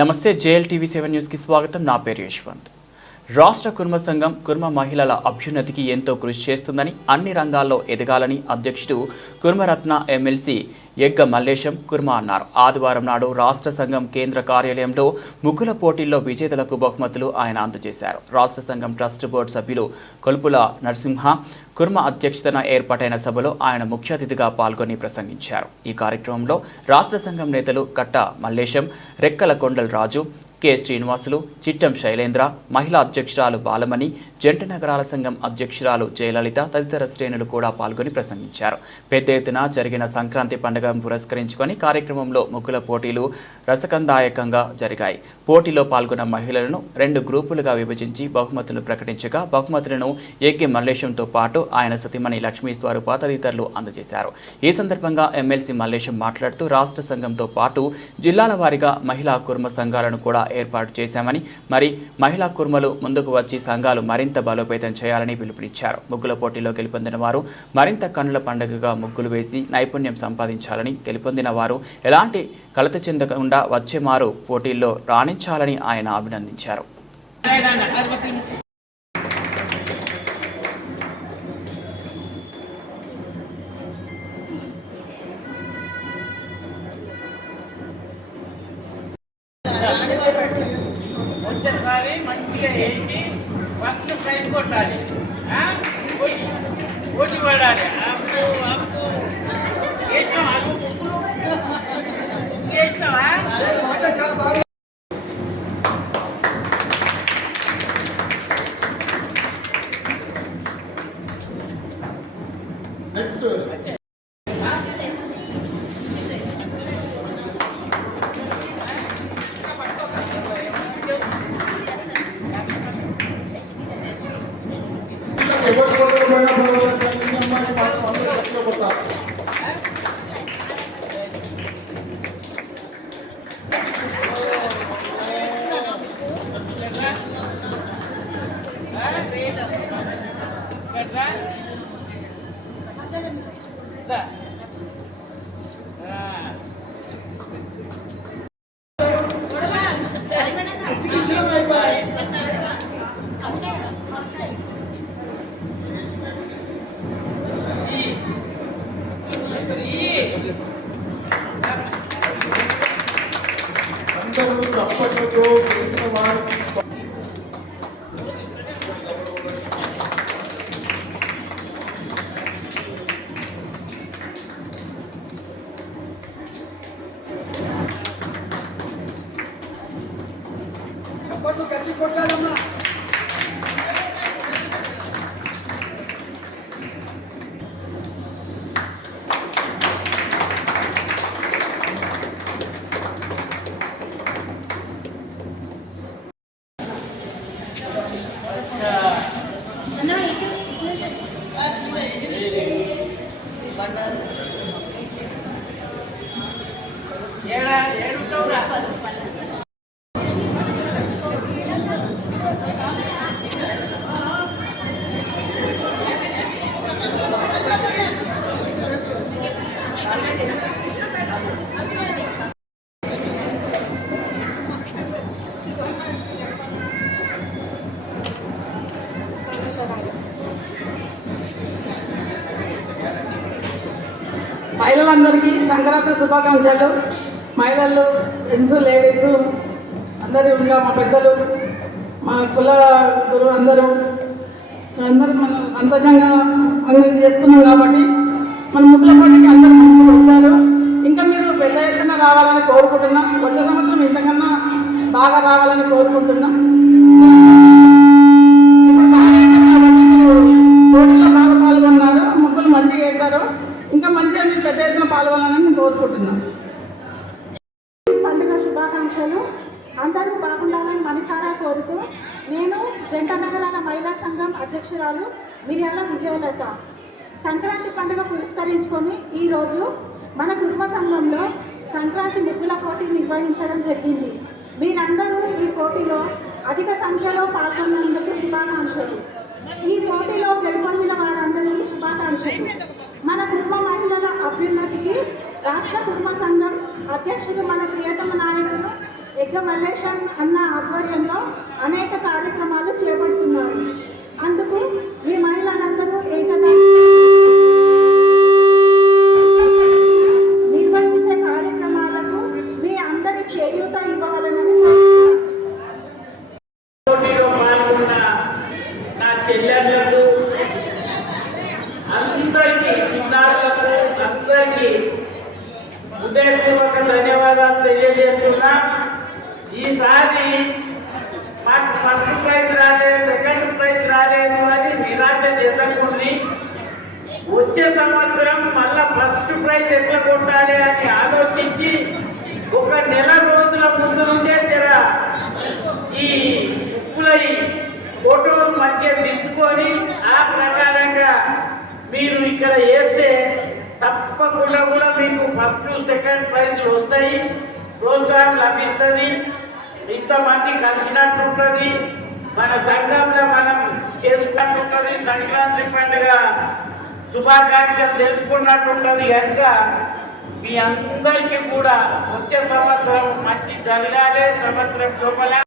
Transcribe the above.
నమస్తే JLTV 7 news కి స్వాగతం. నా పేరు యశ్వంత్. రాష్ట్ర కుర్మ సంఘం కుర్మ మహిళల అభ్యున్నతికి ఎంతో కృషి చేస్తుందని, అన్ని రంగాల్లో ఎదగాలని అధ్యక్షుడు కుర్మరత్న ఎమ్మెల్సీ ఎగ్గ మల్లేశం కుర్మ అన్నారు. ఆదివారం నాడు రాష్ట్ర సంఘం కేంద్ర కార్యాలయంలో ముగ్గుల పోటీల్లో విజేతలకు బహుమతులు ఆయన అందజేశారు. రాష్ట్ర సంఘం ట్రస్ట్ బోర్డు సభ్యులు కొలుపుల నరసింహ కుర్మ అధ్యక్షతన ఏర్పాటైన సభలో ఆయన ముఖ్య అతిథిగా పాల్గొని ప్రసంగించారు. ఈ కార్యక్రమంలో రాష్ట్ర సంఘం నేతలు కట్ట మల్లేశం, రెక్కల కొండల రాజు, కె శ్రీనివాసులు, చిట్టం శైలేంద్ర, మహిళా అధ్యక్షురాలు బాలమణి, జంట నగరాల సంఘం అధ్యక్షురాలు జయలలిత తదితర శ్రేణులు కూడా పాల్గొని ప్రసంగించారు. పెద్ద ఎత్తున జరిగిన సంక్రాంతి పండుగను పురస్కరించుకొని కార్యక్రమంలో ముగ్గుల పోటీలు రసకందాయకంగా జరిగాయి. పోటీలో పాల్గొన్న మహిళలను 2 గ్రూపులుగా విభజించి బహుమతులు ప్రకటించగా బహుమతులను ఎగ్గి మల్లేశంతో పాటు ఆయన సతీమణి లక్ష్మీ స్వరూప తదితరులు అందజేశారు. ఈ సందర్భంగా ఎమ్మెల్సీ మల్లేశం మాట్లాడుతూ రాష్ట్ర సంఘంతో పాటు జిల్లాల వారీగా మహిళా కుర్మ సంఘాలను కూడా ఏర్పాటు చేశామని, మరి మహిళా కుర్మలు ముందుకు వచ్చి సంఘాలు మరింత బలోపేతం చేయాలని పిలుపునిచ్చారు. ముగ్గుల పోటీలో గెలుపొందిన వారు మరింత కన్నుల పండుగగా ముగ్గులు వేసి నైపుణ్యం సంపాదించాలని, గెలుపొందిన వారు ఎలాంటి కలత చెందకుండా వచ్చే మారు పోటీల్లో రాణించాలని ఆయన అభినందించారు. వచ్చేసారి మంచిగా వేసి ఫస్ట్ ప్రైజ్ కొట్టాలి, ఓటి పడాలి. అప్పుడు వేసావా వేసావా నెక్స్ట్ గట్టి కొట్టాలమ్మా. మహిళలందరికీ సంక్రాంతి శుభాకాంక్షలు. మహిళలు, జెంట్స్, లేడీస్ అందరూ, ఇంకా మా పెద్దలు, మా కుల గురువు అందరూ మనం సంతోషంగా పండుగ చేసుకున్నాం కాబట్టి మన ముగ్గుల పోటీకి అందరూ మంచిగా వచ్చారు. ఇంకా మీరు పెద్ద ఎత్తున రావాలని కోరుకుంటున్నాం. వచ్చే సంవత్సరం ఇంతకన్నా బాగా రావాలని కోరుకుంటున్నాం. పోటీలో బాగా పాల్గొన్నారు, ముగ్గులు మంచిగా వేశారు. ఇంకా మంచిగా మీరు పెద్ద ఎత్తున పాల్గొనాలని నేను కోరుకుంటున్నాను. పండుగ శుభాకాంక్షలు. అందరూ బాగుండాలని మనసారా కోరుతూ నేను జంట నగరాల మహిళా సంఘం అధ్యక్షురాలు మిర్యాల విజయలత. సంక్రాంతి పండుగ పురస్కరించుకొని ఈరోజు మన కుర్మ సంఘంలో సంక్రాంతి ముగ్గుల పోటీ నిర్వహించడం జరిగింది. మీరందరూ ఈ పోటీలో అధిక సంఖ్యలో పాల్గొన్నందుకు శుభాకాంక్షలు. ఈ పోటీలో గెలుపొందిన వారందరికీ శుభాకాంక్షలు. మన కుర్మ మహిళల అభ్యున్నతికి రాష్ట్ర కుర్మ సంఘం అధ్యక్షుడు మన ప్రియతమ నాయకుడు ఎగ్గ మల్లేశం అన్న ఆధ్వర్యంలో అనేక కార్యక్రమాలు చేపడుతున్నారు. అందుకు మీ మహిళలందరూ ఏకగా నిర్వహించే కార్యక్రమాలకు మీ అందరి చేయూత ఇవ్వవలనని పోటీలో పాల్గొన్న నా చెల్లెళ్ళకు అందరికీ చిన్నారులకు అందరికీ హృదయపూర్వక ధన్యవాదాలు తెలియజేస్తున్నా. ఈసారి మాకు ఫస్ట్ ప్రైజ్ రాలేదు, సెకండ్ ప్రైజ్ రాలేదు అని నిరాశ చెందకుంది. వచ్చే సంవత్సరం మళ్ళా ఫస్ట్ ప్రైజ్ ఎట్లా కొట్టాలి అని ఆలోచించి ఒక నెల రోజుల ముందు నుండే ఈ ఉప్పులై ఫోటోలు మంచిగా దించుకొని ఆ ప్రకారంగా మీరు ఇక్కడ వేస్తే తప్పకుండా కూడా మీకు ఫస్ట్ సెకండ్ ప్రైజ్లు వస్తాయి, ప్రోత్సాహం లభిస్తుంది, ఇంతమంది కలిసినట్టు ఉంటుంది, మన సంఘంలో మనం చేసుకున్నట్టు ఉంటుంది, సంక్రాంతి పండుగ శుభాకాంక్షలు తెలుపుకున్నట్టు ఉంటుంది. కనుక మీ అందరికీ కూడా వచ్చే సంవత్సరం మంచి జరగాలి, సంవత్సరం లోపల